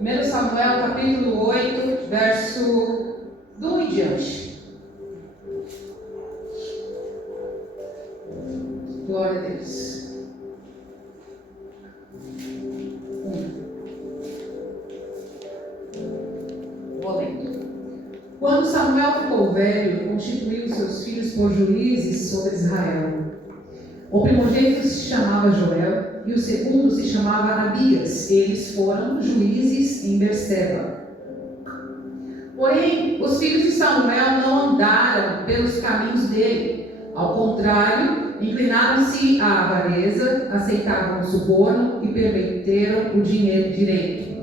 1 Samuel capítulo 8, verso 1 em diante. Glória a Deus. Vou lendo. Quando Samuel ficou velho, constituiu seus filhos por juízes sobre Israel. O primogênito se chamava Joel e o segundo se chamava Abias. Eles foram juízes em Berseba. Porém, os filhos de Samuel não andaram pelos caminhos dele. Ao contrário, inclinaram-se à avareza, aceitavam o suborno e perverteram o dinheiro direito.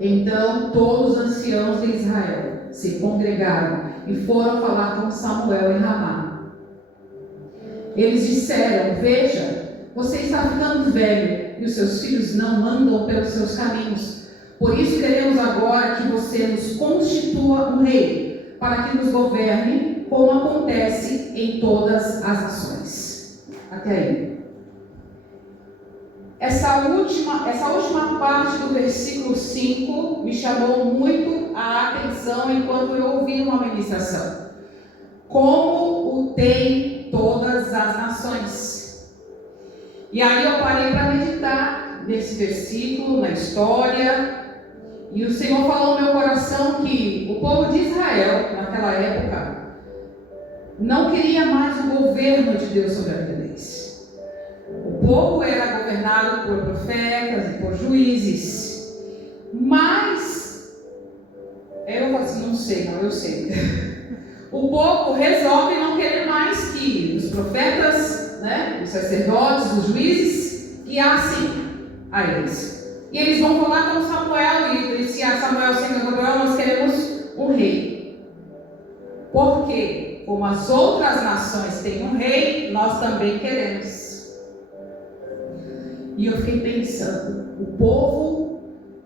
Então todos os anciãos de Israel se congregaram e foram falar com Samuel em Ramá. Eles disseram: veja, você está ficando velho e os seus filhos não andam pelos seus caminhos. Por isso queremos agora que você nos constitua um rei, para que nos governe, como acontece em todas as nações. Até aí. Essa última parte do versículo 5 me chamou muito a atenção enquanto eu ouvi uma ministração. Como o tem todas as nações. E aí eu parei para meditar nesse versículo, na história, e o Senhor falou no meu coração que o povo de Israel, naquela época, não queria mais o governo de Deus sobre a vida deles. O povo era governado por profetas e por juízes, mas eu falo assim, não sei, não, eu sei. O povo resolve não querer mais que os profetas, os sacerdotes, os juízes, guiassem a eles. E eles vão falar com Samuel e disse a Samuel, Senhor, nós queremos um rei. Porque, como as outras nações têm um rei, nós também queremos. E eu fiquei pensando, o povo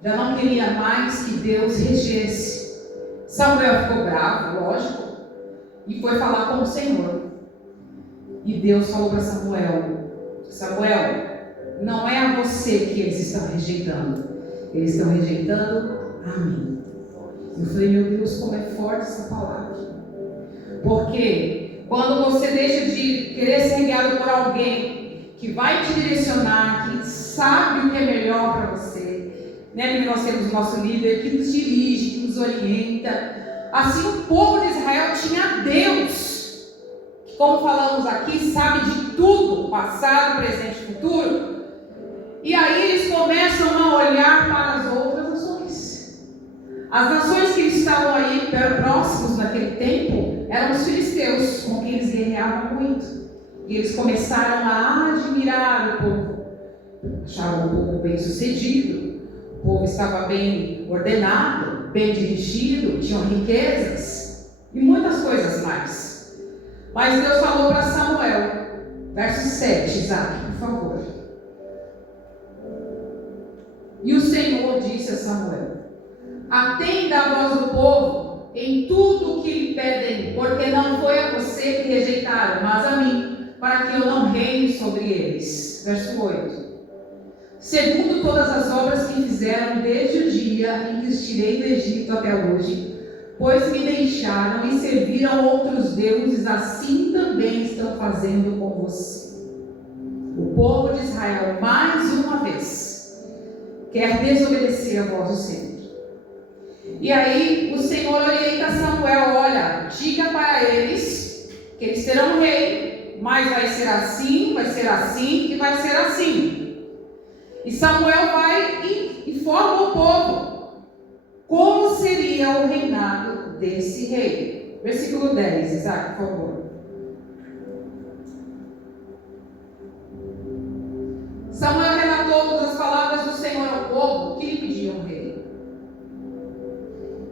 já não queria mais que Deus regesse. Samuel ficou bravo, lógico, e foi falar com o Senhor. E Deus falou para Samuel: Samuel, não é a você que eles estão rejeitando, eles estão rejeitando a mim. Eu falei, meu Deus, como é forte essa palavra. Porque quando você deixa de querer ser guiado por alguém que vai te direcionar, que sabe o que é melhor para você, Porque nós temos o nosso líder que nos dirige, que nos orienta. Assim o povo de Israel tinha Deus, que, como falamos aqui, sabe de tudo, passado, presente e futuro. E aí eles começam a olhar para as outras nações. As nações que estavam aí próximos naquele tempo eram os filisteus, com quem eles guerreavam muito. E eles começaram a admirar o povo. Achavam o povo bem sucedido, o povo estava bem ordenado, bem dirigido, tinham riquezas e muitas coisas mais. Mas Deus falou para Samuel, verso 7, Isaac, por favor. E o Senhor disse a Samuel: atenda a voz do povo em tudo o que lhe pedem, porque não foi a você que rejeitaram, mas a mim, para que eu não reine sobre eles. Verso 8. Segundo todas as obras que fizeram desde o dia em que os tirei do Egito até hoje, pois me deixaram e serviram outros deuses, assim também estão fazendo com você. O povo de Israel, mais uma vez, quer desobedecer a voz do Senhor. E aí o Senhor orienta Samuel: olha, diga para eles que eles terão um rei, mas vai ser assim e vai ser assim. E Samuel vai e informa o povo como seria o reinado desse rei. Versículo 10, Isaac, por favor. Samuel relatou todas as palavras do Senhor ao povo que lhe pediam um rei,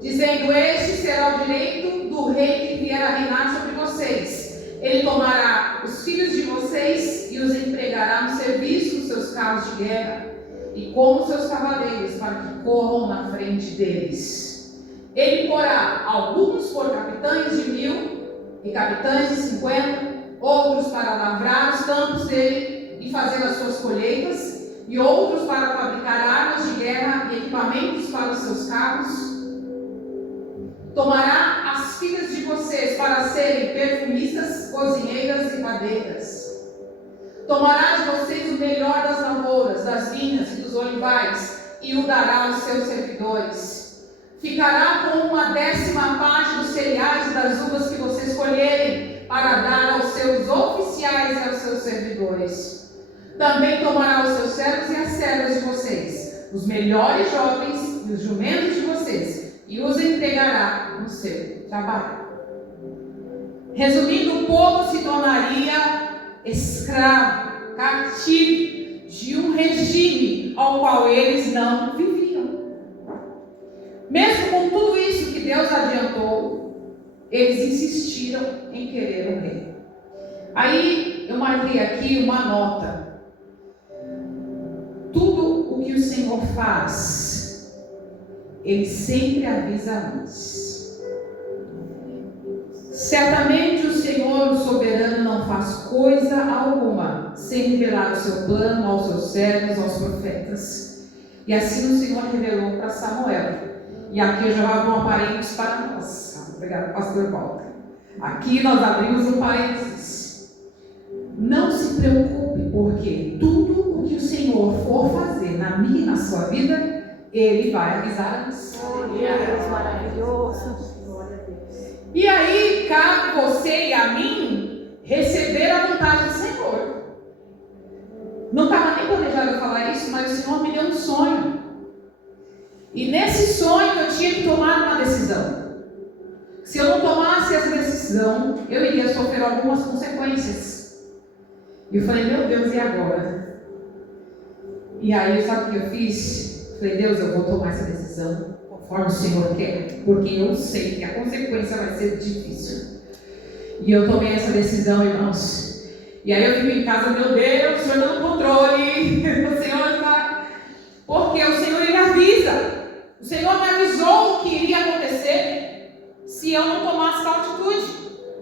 dizendo: este será o direito do rei que vier a reinar sobre vocês. Ele tomará os filhos de vocês e os empregará no serviço dos seus carros de guerra e como seus cavaleiros, para que corram na frente deles. Ele porá alguns por capitães de 1000 e capitães de 50, outros para lavrar os campos dele e fazer as suas colheitas, e outros para fabricar armas de guerra e equipamentos para os seus carros? Tomará as filhas de vocês para serem perfumistas, cozinheiras e padeiras. Tomará de vocês o melhor das lavouras, das vinhas e dos olivais, e o dará aos seus servidores. Ficará com 1/10 parte dos cereais e das uvas que vocês colherem, para dar aos seus oficiais e aos seus servidores. Também tomará os seus servos e as servas de vocês, os melhores jovens e os jumentos de vocês, e os entregará no seu trabalho. Resumindo, o povo se tornaria escravo, cativo de um regime ao qual eles não viviam. Mesmo com tudo isso que Deus adiantou, eles insistiram em querer um rei. Aí eu marquei aqui uma nota. Tudo o que o Senhor faz, Ele sempre avisa antes. Certamente o Senhor, o soberano, não faz coisa alguma sem revelar o seu plano aos seus servos, aos profetas. E assim o Senhor revelou para Samuel. E aqui eu já abro um parênteses para nós. Obrigado, pastor Walter. Aqui nós abrimos um parênteses. Não se preocupe, porque tudo o que o Senhor for fazer na minha e na sua vida, Ele vai avisar antes. Deus maravilhoso. E aí, cabe você e a mim receber a vontade do Senhor. Não estava nem planejado eu falar isso, mas o Senhor me deu um sonho. E nesse sonho eu tinha que tomar uma decisão. Se eu não tomasse essa decisão, eu iria sofrer algumas consequências. E eu falei, meu Deus, e agora? E aí, sabe o que eu fiz? Falei, Deus, eu vou tomar essa decisão conforme o Senhor quer, porque eu sei que a consequência vai ser difícil. E eu tomei essa decisão, irmãos. E aí eu fico em casa, meu Deus, o Senhor está no controle, o Senhor está... Porque o Senhor, Ele avisa. O Senhor me avisou o que iria acontecer se eu não tomasse tal atitude.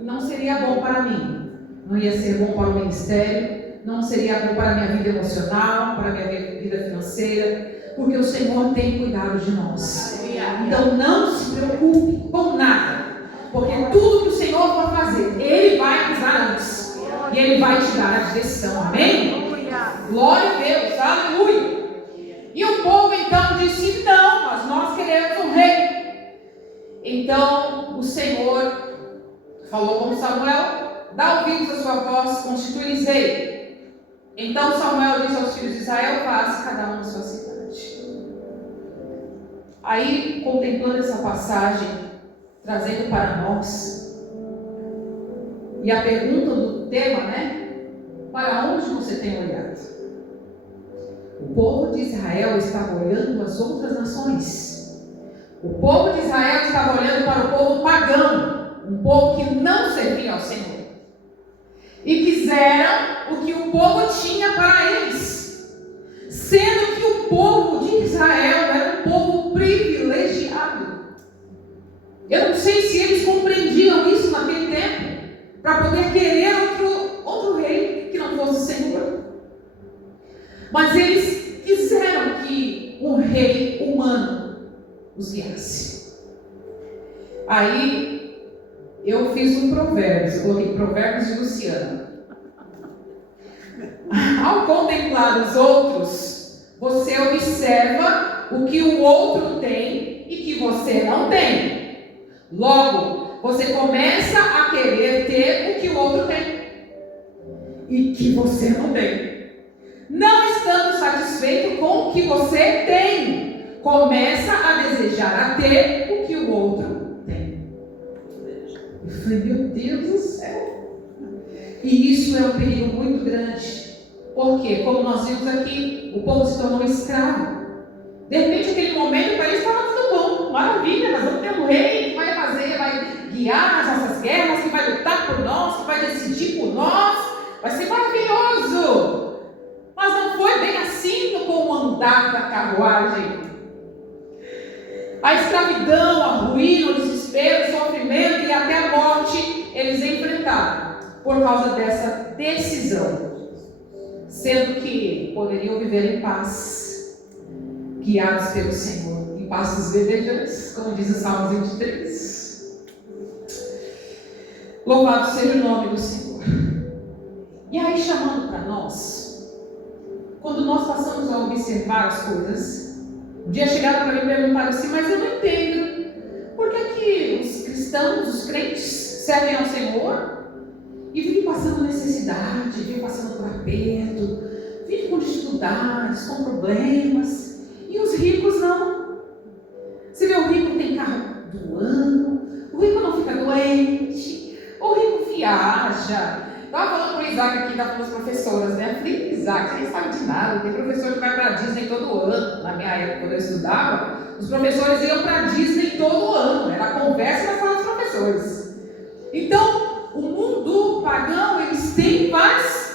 Não seria bom para mim, não ia ser bom para o ministério, não seria bom para a minha vida emocional, para a minha vida financeira, porque o Senhor tem cuidado de nós. Então não se preocupe com nada, porque tudo que o Senhor for fazer, Ele vai avisar antes, e Ele vai te dar a direção, amém? Glória a Deus, aleluia. E o povo então disse, não, mas nós queremos um rei. Então o Senhor falou com Samuel, dá ouvidos à sua voz, constitui-lhes rei. Então Samuel disse aos filhos de Israel, passe cada um na sua cidade. Aí, contemplando essa passagem, trazendo para nós, e a pergunta do tema, né? Para onde você tem olhado? O povo de Israel estava olhando as outras nações. O povo de Israel estava olhando para o povo pagão, um povo que não servia ao Senhor. E quiseram o que o povo tinha para eles, sendo que o povo de Israel era um povo privilegiado. Eu não sei se eles compreendiam isso naquele tempo, para poder querer outro rei que não fosse o Senhor. Mas eles quiseram que um rei humano os guiasse. Aí eu fiz um provérbio, coloquei provérbios de Luciana. Ao contemplar os outros, você observa o que o outro tem e que você não tem. Logo, você começa a querer ter o que o outro tem e que você não tem. Não estando satisfeito com o que você tem, começa a desejar a ter o que o outro tem. Eu falei, meu Deus do céu. E isso é um perigo muito grande. Porque, como nós vimos aqui, o povo se tornou escravo. De repente, naquele momento, para eles estava tudo bom, maravilha, nós vamos ter um rei que vai fazer, vai guiar as nossas guerras, que vai lutar por nós, que vai decidir por nós, vai ser maravilhoso. Mas não foi bem assim com o andar da carruagem. A escravidão, a ruína, o desespero, o sofrimento e até a morte eles enfrentaram por causa dessa decisão. sendo que poderiam viver em paz, guiados pelo Senhor, em paz dos verdejantes, como diz o Salmo 23. Louvado seja o nome do Senhor. E aí, chamando para nós, quando nós passamos a observar as coisas, um dia chegaram para mim e perguntaram assim: mas eu não entendo, por que os cristãos, os crentes, servem ao Senhor e vivem passando necessidade, vivem passando por aperto, vivem com dificuldades, com problemas, e os ricos não? Você vê, o rico tem carro do ano, o rico não fica doente, o rico viaja. Estava falando para o Isaac aqui, da das professoras, né? Eu falei: Isaac, você nem sabe de nada, tem professor que vai para a Disney todo ano. Na minha época, quando eu estudava, os professores iam para a Disney todo ano, era conversa na sala dos professores. Então, o mundo pagão, eles têm várias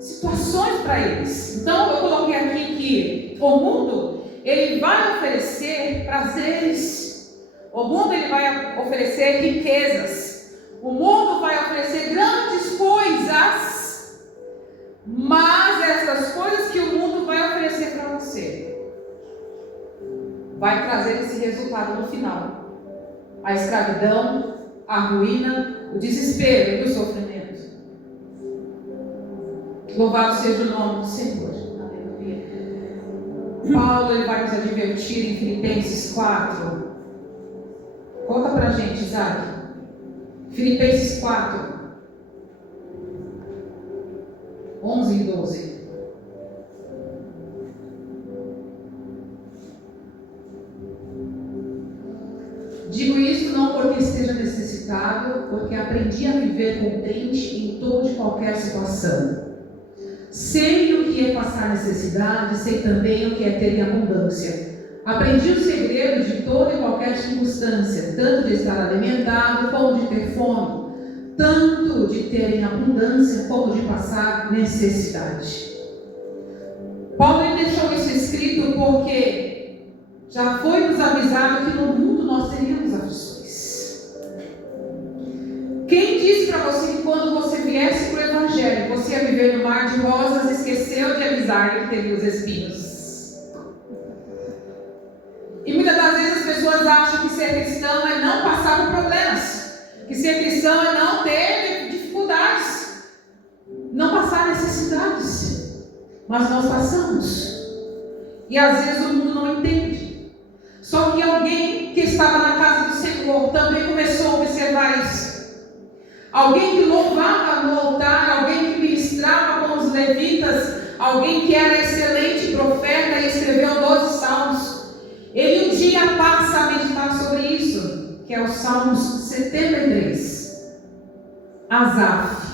situações para eles. Então, eu coloquei aqui que o mundo, ele vai oferecer prazeres, o mundo ele vai oferecer riquezas, o mundo vai oferecer grandes coisas, mas essas coisas que o mundo vai oferecer para você vai trazer esse resultado no final: a escravidão, a ruína, o desespero e o sofrimento. Louvado seja o nome do Senhor. Aleluia. Paulo ele vai nos advertir em Filipenses 4. Conta pra gente, Isaac. Filipenses 4, 11 e 12. Digo isso não porque esteja necessitado, porque aprendi a viver contente em toda e qualquer situação. Sei o que é passar necessidade, sei também o que é ter em abundância. Aprendi o segredo de toda e qualquer circunstância, tanto de estar alimentado como de ter fome, tanto de ter em abundância como de passar necessidade. Paulo deixou isso escrito porque já foi nos avisado que no mundo nós teríamos aflições. Quem disse para você que quando você viesse para o Evangelho, você ia viver no mar de rosas, esqueceu de avisar que teria os espinhos? E muitas das vezes as pessoas acham que ser cristão é não passar por problemas, que ser cristão é não ter dificuldades, não passar necessidades. Mas nós passamos. E às vezes o mundo não entende. Só que alguém que estava na casa do Senhor também começou a observar isso. Alguém que louvava no altar, alguém que ministrava com os levitas, alguém que era excelente profeta e escreveu 12 salmos. Ele um dia passa a meditar sobre isso, que é o Salmos 73. Asaf.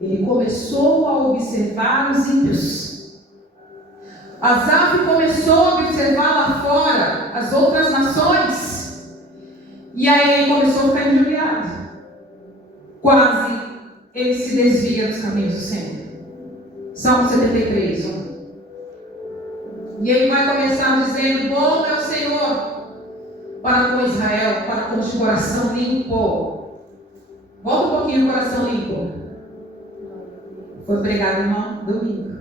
Ele começou a observar os ímpios. Asaf começou a observar lá fora as outras nações. E aí ele começou a ficar injuriado. Quase ele se desvia dos caminhos do Senhor. Salmo 73, 1. E ele vai começar dizendo: bom é o Senhor para com Israel, para com o coração limpo. Volta um pouquinho o coração limpo. Foi pregado, irmão, domingo.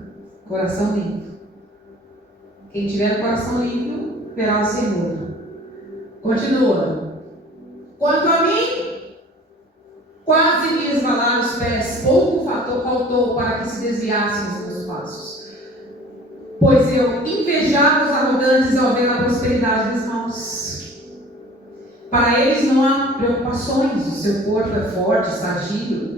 Coração limpo. Quem tiver o coração limpo, verá o Senhor. Continua. Quanto a mim, quase me resvalaram os pés, pouco faltou para que se desviassem os meus passos. Pois eu invejava os arrogantes ao ver a prosperidade dos maus. Para eles não há preocupações, o seu corpo é forte, sadio.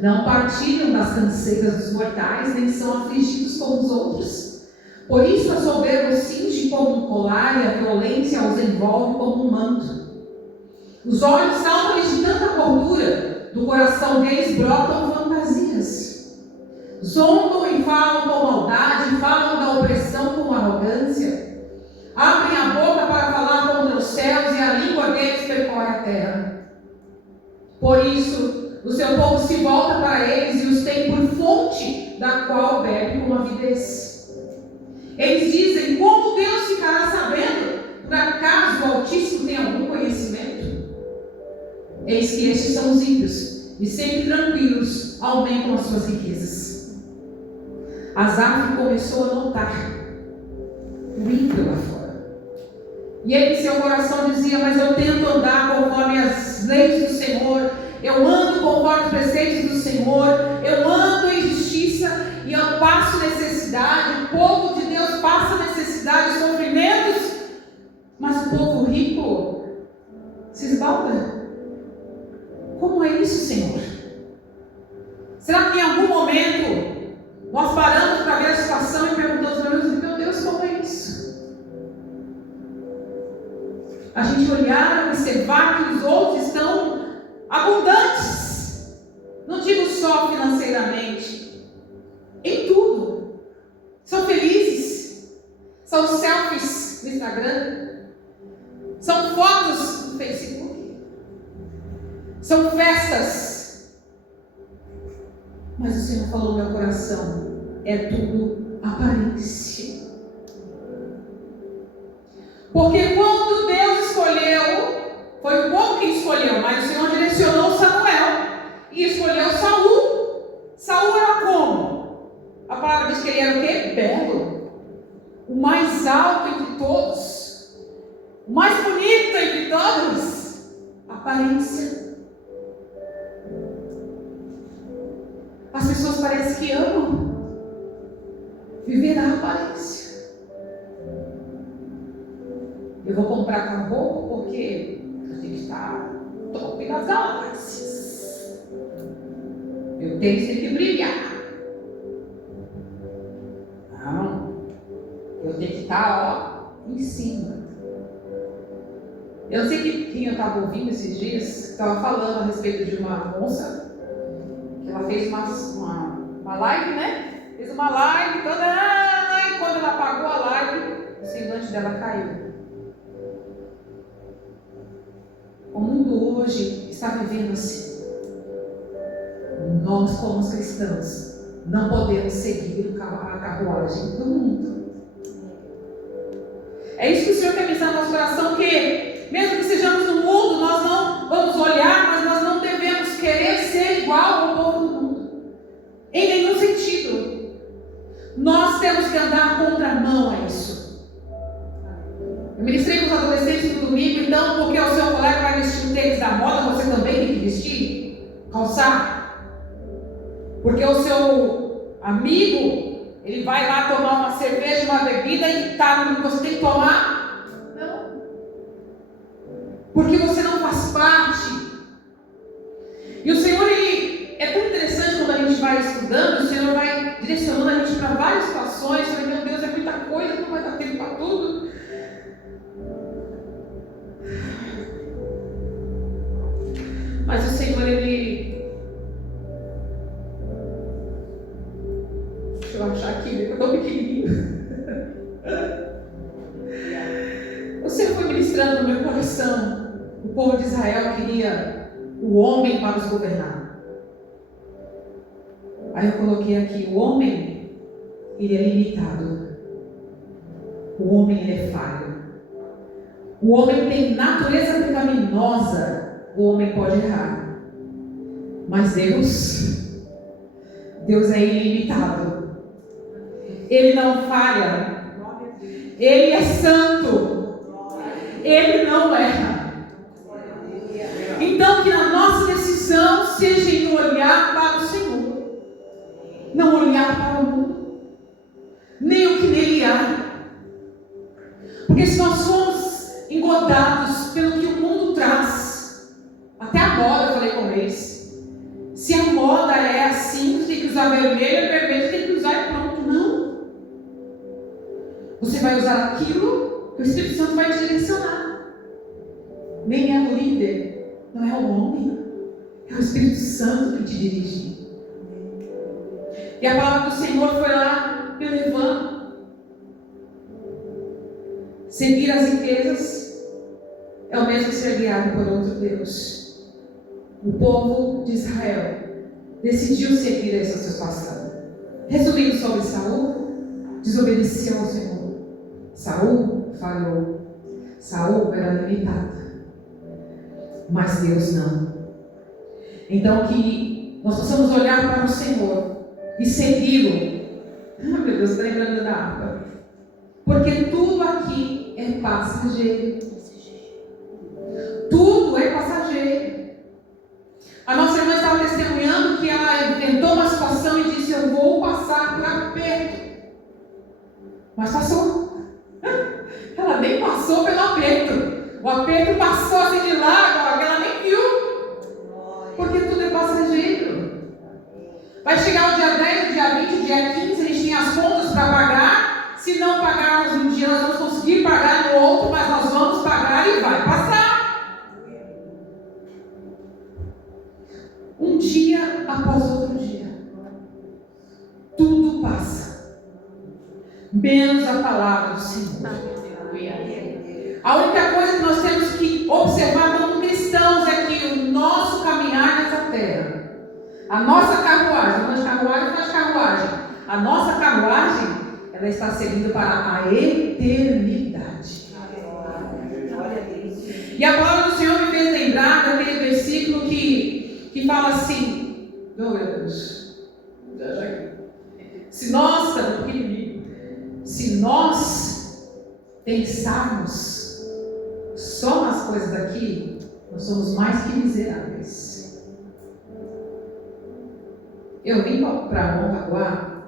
Não partilham das canseiras dos mortais, nem são afligidos como os outros. Por isso a soberba os cinge como um colar e a violência os envolve como um manto. Os olhos saltam-lhes de tanta gordura, do coração deles brotam fantasias. Zombam e falam com maldade, falam da opressão com arrogância. Abrem a boca para falar contra os céus e a língua deles percorre a terra. Por isso, o seu povo se volta para eles e os tem por fonte da qual bebe com avidez. Eles dizem: como Deus ficará sabendo? Por acaso o Altíssimo tem algum conhecimento? Eis que estes são os ímpios, e sempre tranquilos aumentam as suas riquezas. Asaf começou a notar o ímpio lá fora. E ele em seu coração dizia: mas eu tento andar conforme as leis do Senhor, eu ando conforme os preceitos do Senhor, eu ando em justiça e eu passo necessidade. O povo de Deus passa necessidade, sofrimentos, mas o povo rico se esbalda. Como é isso, Senhor? Será que em algum momento nós paramos para ver a situação e perguntamos para Deus: meu Deus, como é isso? A gente olhar, observar que os outros estão abundantes, não digo só financeiramente, em tudo. São felizes, são selfies no Instagram, são fotos no Facebook, são festas. Mas o Senhor falou no meu coração: é tudo aparência. Porque quando Deus escolheu, foi o povo que escolheu, mas o Senhor direcionou Samuel e escolheu Saul. Saul era como? A palavra diz que ele era o quê? Belo, o mais alto entre todos, o mais bonito entre todos. Aparência. As pessoas parecem que amam viver na aparência. Eu vou comprar tal roupa porque eu tenho que estar top nas galáxias. Eu tenho que brilhar. Não. Eu tenho que estar, ó, em cima. Eu não sei quem eu estava ouvindo esses dias, estava falando a respeito de uma moça, que ela fez uma live, né? Fez uma live toda, e quando ela apagou a live, o semblante dela caiu. O mundo hoje está vivendo assim. Nós, como cristãos, não podemos seguir a carruagem do mundo. É isso que o Senhor quer pensar no nosso coração, que mesmo que sejamos no mundo, nós não vamos olhar, mas nós não devemos querer ser igual ao povo do mundo. Em nenhum sentido. Nós temos que andar contramão a isso. Eu ministrei com os adolescentes no domingo, então, porque o seu colega vai vestir um tênis da moda, você também tem que vestir, calçar. Porque o seu amigo, ele vai lá tomar uma cerveja, uma bebida e você tem que tomar? Não. Porque você não faz parte. E o Senhor, ele é tão interessante quando a gente vai estudando, o Senhor vai direcionando a gente para várias situações. Eu falei: meu Deus, é muita coisa, não vai dar tempo para tudo. Mas o Senhor, ele... Deixa eu achar aqui, eu estou pequenininho. O Senhor foi ministrando no meu coração. O povo de Israel queria o homem para os governar. Aí eu coloquei aqui: o homem, ele é limitado. O homem, ele é falho. O homem tem natureza pecaminosa. O homem pode errar, mas Deus é ilimitado. Ele não falha. Ele é santo. Ele não erra. Então que a nossa decisão seja em olhar para o Senhor, não olhar para o mundo, nem o que nele há. Porque se nós somos engodados pelo que o mundo traz, até a moda, eu falei com eles, se a moda é assim, você tem que usar vermelho, vermelho você tem que usar e pronto. Não. Você vai usar aquilo que o Espírito Santo vai te direcionar. Nem é o líder, não é o homem, é o Espírito Santo que te dirige. E a palavra do Senhor foi lá me levando. Seguir as riquezas é o mesmo que ser guiado por outro Deus. O povo de Israel decidiu seguir essa situação. Resumindo sobre Saul, desobedeceu ao Senhor. Saul falhou. Saul era limitado, mas Deus não. Então que nós possamos olhar para o Senhor e segui-lo Meu Deus, está lembrando da água. Porque tudo aqui é passageiro. Tudo é passageiro. A nossa irmã estava testemunhando que ela inventou uma situação e disse: eu vou passar por aperto. Mas passou. Ela nem passou pelo aperto. O aperto passou assim de lado, ela nem viu. Porque tudo é passageiro. Vai chegar o dia 10, o dia 20, o dia 15, a gente tem as contas para pagar. Se não pagarmos um dia, nós vamos conseguir pagar no outro, mas nós vamos pagar e vai passar. Um dia após outro dia. Tudo passa. Menos a palavra do Senhor. A única coisa que nós temos que observar como cristãos é que o nosso caminhar nessa terra, a nossa carruagem, não é carruagem, a nossa carruagem, ela está seguindo para a eternidade. E a palavra do Senhor me fez lembrar daquele versículo que fala assim: oh meu Deus, se nós pensarmos só nas coisas aqui, nós somos mais que miseráveis. Eu vim para Mongaguá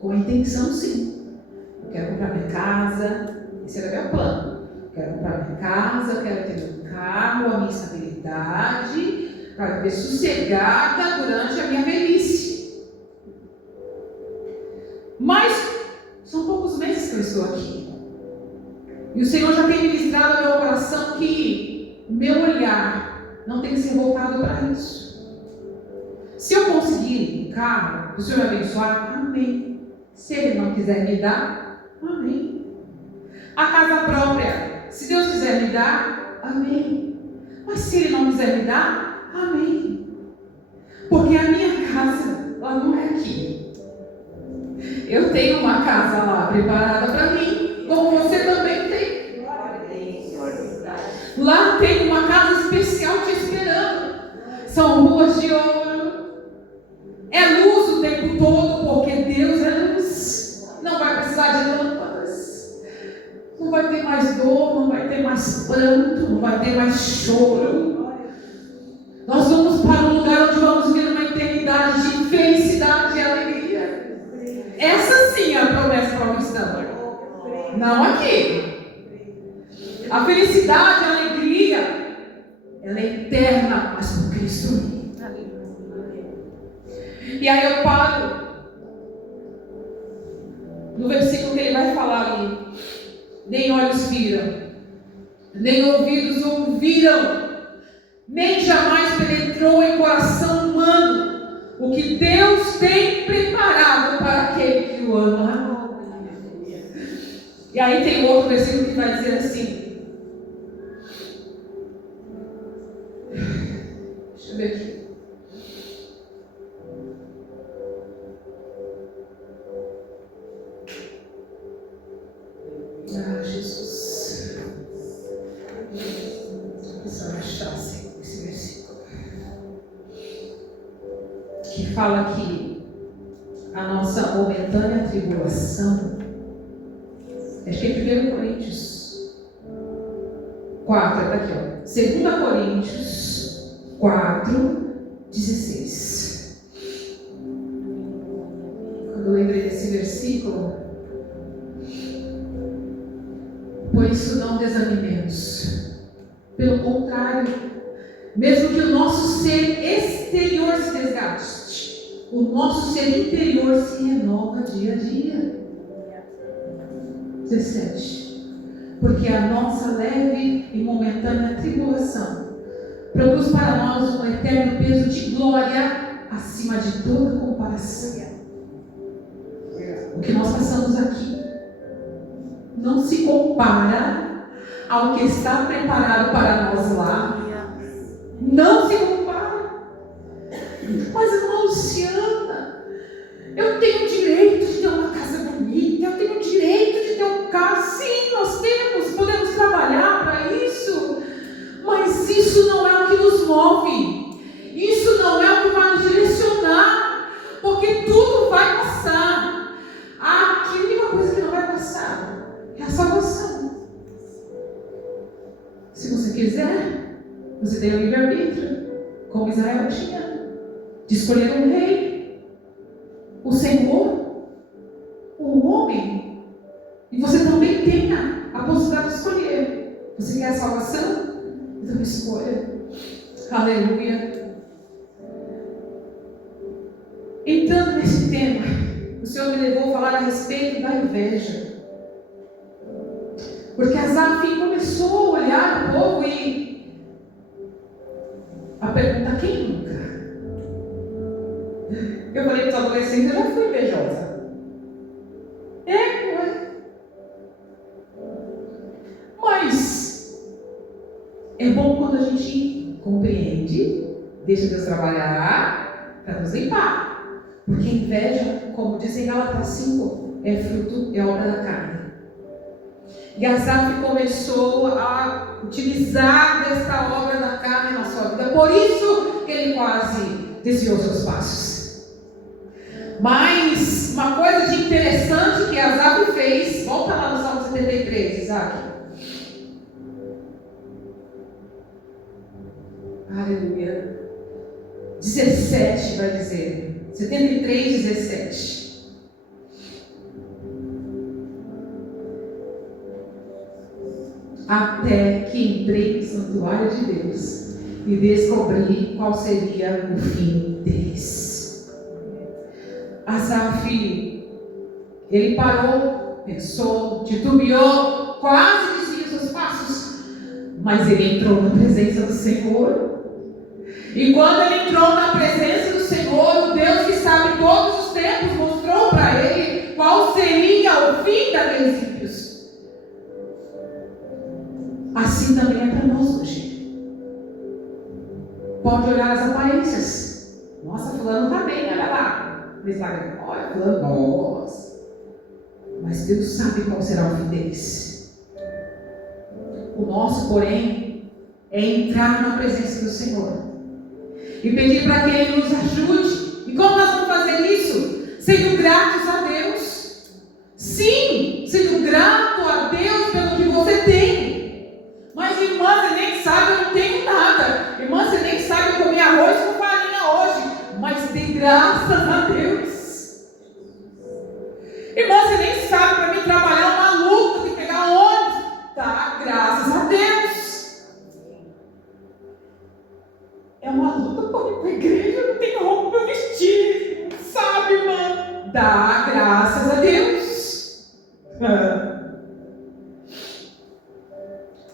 com a intenção, sim. Eu quero comprar minha casa, esse era meu plano. Eu quero comprar minha casa, eu quero ter meu carro, a minha estabilidade, para viver sossegada durante a minha velhice. Mas são poucos meses que eu estou aqui. E o Senhor já tem ministrado ao meu coração que o meu olhar não tem que ser voltado para isso. Se eu conseguir um carro, o Senhor me abençoar, amém. Se Ele não quiser me dar, amém. A casa própria, se Deus quiser me dar, amém. Mas se Ele não quiser me dar, amém. Porque a minha casa, ela não é aqui. Eu tenho uma casa lá preparada para mim, como você também tem. Lá tem uma casa especial te esperando. São ruas de ouro. É luz o tempo todo, porque Deus é luz. Não vai precisar de lâmpadas. Não vai ter mais dor, não vai ter mais pranto, não vai ter mais choro. Nós vamos para um lugar onde vamos ver uma eternidade de felicidade e alegria. Essa sim é a promessa para o cristão. Não aqui. A felicidade, a alegria, ela é eterna, mas por Cristo. E aí eu paro no versículo que ele vai falar ali: nem olhos viram, nem ouvidos ouviram, nem jamais penetrou em coração humano o que Deus tem preparado para aquele que o ama. E aí tem outro versículo que vai dizer assim, deixa eu ver aqui. Ah, Jesus. Preciso achar esse versículo. Que fala que a nossa momentânea tribulação, acho que é 1 Coríntios 4, está aqui, ó. 2 Coríntios 4, 16. Quando eu lembrei desse versículo, por isso não desanimemos. Pelo contrário, mesmo que o nosso ser exterior se desgaste, o nosso ser interior se renova dia a dia. 17. Porque a nossa leve e momentânea tribulação produz para nós um eterno peso de glória acima de toda comparação. O que nós passamos aqui não se compara ao que está preparado para nós lá. Não se compara. Mas, irmã Luciana, eu tenho o direito de ter uma casa bonita, eu tenho o direito de ter um carro. Sim, nós temos, podemos trabalhar para isso, mas isso não é o que nos move, isso não é o que vai nos direcionar, porque tudo vai passar. A Se você quiser, você tem o livre-arbítrio, como Israel tinha, de escolher um rei, o Senhor, o homem. E você também tem a possibilidade de escolher. Você quer a salvação? Então escolha. Aleluia. Entrando nesse tema, o Senhor me levou a falar a respeito da inveja. Porque Asaf começou a olhar o povo e a perguntar: quem nunca? Eu falei para os adolescentes: eu já fui invejosa. Mas é bom quando a gente compreende, deixa Deus trabalhar para nos limpar. Porque a inveja, como dizem Gálatas 5, é fruto, é obra da carne. E Asaf começou a utilizar desta obra da carne na sua vida. Por isso que ele quase desviou seus passos. Mas uma coisa de interessante que Asaf fez, volta lá no Salmo 73, Isaac. Aleluia. 17 vai dizer. 73, 17. Até que entrei no santuário de Deus e descobri qual seria o fim deles. Asaf, ele parou, pensou, titubeou, quase desviou seus passos, mas ele entrou na presença do Senhor. E quando ele entrou na presença do Senhor, o Deus que sabe todos os tempos mostrou para ele qual seria o fim daqueles ímpios. Assim também é para nós hoje. Pode olhar as aparências. Nossa, fulano está bem, olha lá. Olha, fulano, nossa. Mas Deus sabe qual será o fim deles. O nosso, porém, é entrar na presença do Senhor e pedir para que Ele nos ajude. E como nós vamos fazer isso? Sendo gratos a Deus. Sim, sendo grato a Deus pelo que você tem. Mas irmã, você nem sabe, eu não tenho nada. Irmã, você nem sabe comer arroz com farinha hoje. Mas dê graças a Deus. Irmã, você nem sabe, para mim trabalhar uma luta, tem que pegar ônibus. Tá, graças a Deus. É uma luta para ir para a igreja, eu não tenho roupa para vestir. Sabe, irmã? Dá graças a Deus.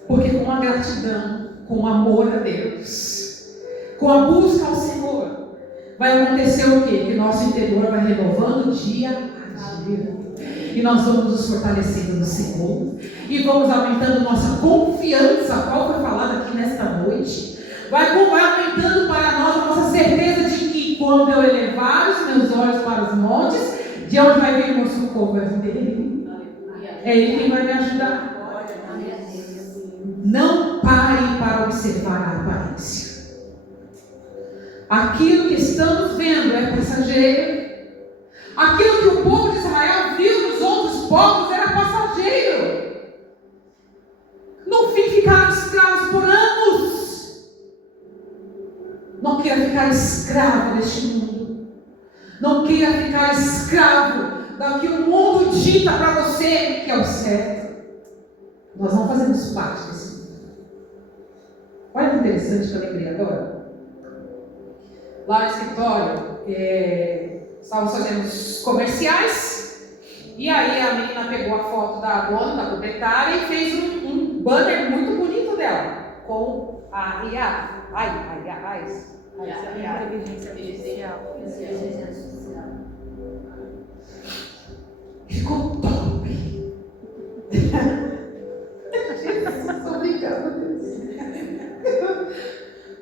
Porque com a gratidão, com o amor a Deus, com a busca ao Senhor, vai acontecer o quê? Que nosso interior vai renovando dia a dia. E nós vamos nos fortalecendo no Senhor. E vamos aumentando nossa confiança, qual foi falado aqui nesta noite. Vai aumentando para nós a nossa certeza de que quando eu elevar os meus olhos para os montes, de onde vai vir o meu socorro? Vai vir dele. É Ele quem vai me ajudar. Não pare para observar a aparência. Aquilo que estamos vendo é passageiro. Aquilo que o povo de Israel viu nos outros povos era passageiro. No fim ficaram escravos por anos. Não queira ficar escravo deste mundo. Não queira ficar escravo do que o mundo dita para você que é o certo. Nós não fazemos parte desse mundo. Olha que interessante que eu lembrei agora. Lá no escritório, estávamos fazendo os comerciais. E aí a menina pegou a foto da dona, da proprietária, e fez um banner muito bonito dela. Com a IA. Inteligência artificial. Ficou top. Estou brincando.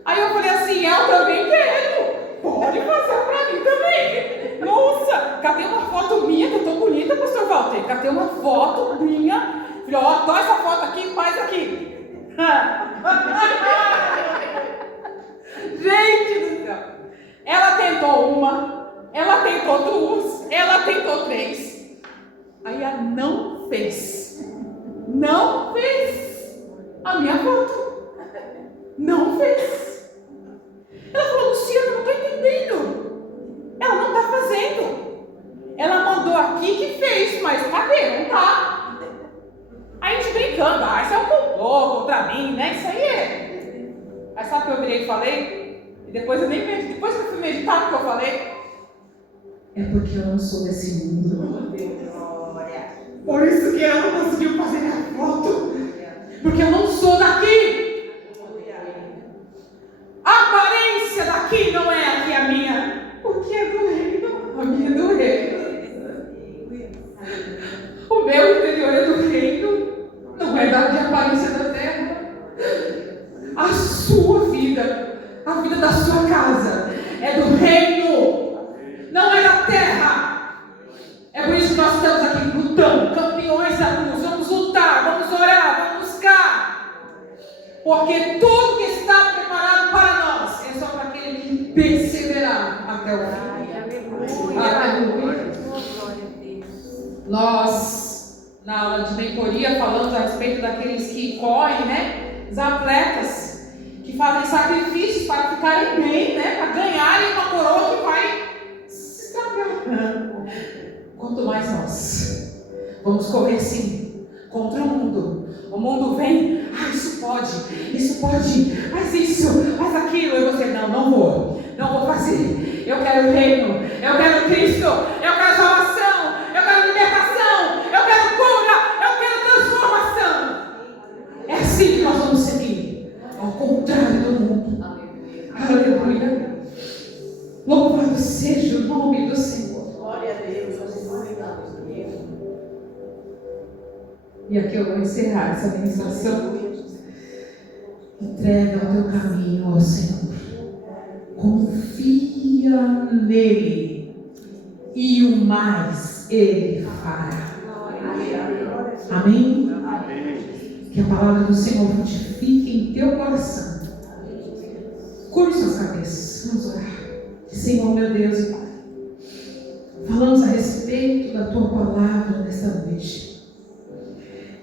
Aí eu falei assim: eu também quero. Pode fazer pra mim também. Nossa, cadê uma foto minha que eu tô bonita, pastor Walter? Cadê uma foto minha? Falei, ó, dá essa foto aqui, faz aqui. Gente do céu. Ela tentou uma, ela tentou duas, ela tentou três. Aí ela não fez. Não fez a minha foto. foto. Não fez. Ela falou, Luciana, não estou entendendo. Ela não está fazendo. Ela mandou aqui que fez, mas cadê? Não tá. Aí a gente brincando, isso é um complô contra mim, né? Isso aí é. Aí sabe o que eu virei e falei? E depois eu nem meditei. Depois que eu fui meditar o que eu falei. É porque eu não sou desse mundo. Por isso que ela não conseguiu fazer minha foto. Porque eu não sou daqui. A aparência daqui não é aqui a minha. Porque é do reino. A minha é do reino. O meu interior é do reino. Não é da aparência da terra. A sua vida, a vida da sua casa, é do reino. Não é da terra. É por isso que nós estamos aqui lutando, campeões da luz. Vamos lutar, vamos orar, vamos buscar. Porque tudo que está preparado para nós é só para aquele que perseverar até o fim. Aleluia. Nós, na aula de mentoria, falamos a respeito daqueles que correm, né? Os atletas que fazem sacrifícios para ficarem bem, né? Para ganharem uma coroa que vai se estragar. Quanto mais nós vamos correr sim contra o mundo. O mundo vem, isso pode, faz isso, faz aquilo. E você, não vou fazer. Eu quero o reino, eu quero Cristo, eu quero salvação, eu quero libertação, eu quero cura, eu quero transformação. É assim que nós vamos seguir, ao contrário do mundo. Aleluia. Louvado seja o nome do Senhor. Glória a Deus. E aqui eu vou encerrar essa ministração. Entrega o teu caminho ao Senhor. Confia nele. E o mais ele fará. Amém? Que a palavra do Senhor frutifique em teu coração. Curve suas cabeças. Vamos orar. Senhor, meu Deus e Pai, falamos a respeito da tua palavra nesta noite.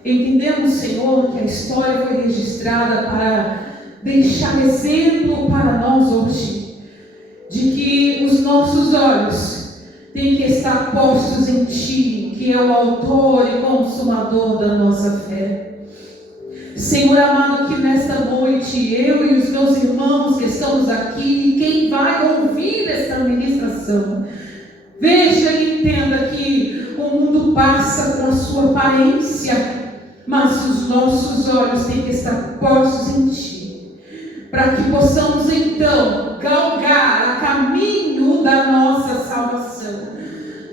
Entendemos, Senhor, que a história foi registrada para deixar exemplo para nós hoje, de que os nossos olhos têm que estar postos em Ti, que é o autor e consumador da nossa fé. Senhor amado, que nesta noite eu e os meus irmãos que estamos aqui, quem vai ouvir esta ministração, veja e entenda que o mundo passa com a sua aparência, mas os nossos olhos têm que estar postos em Ti, para que possamos então galgar a caminho da nossa salvação,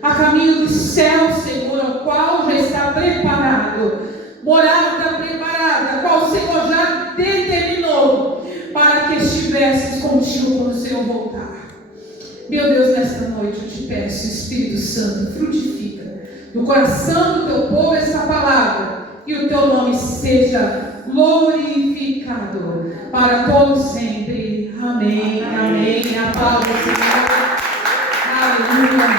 a caminho do céu, Senhor, ao qual já está preparado, morada preparada, a qual o Senhor já determinou para que estivéssemos contigo quando o Senhor voltar. Meu Deus, nesta noite eu te peço, Espírito Santo, frutifica no coração do teu povo essa palavra, e o teu nome seja glorificado para todos sempre. Amém, amém. A paz do Senhor. Aleluia.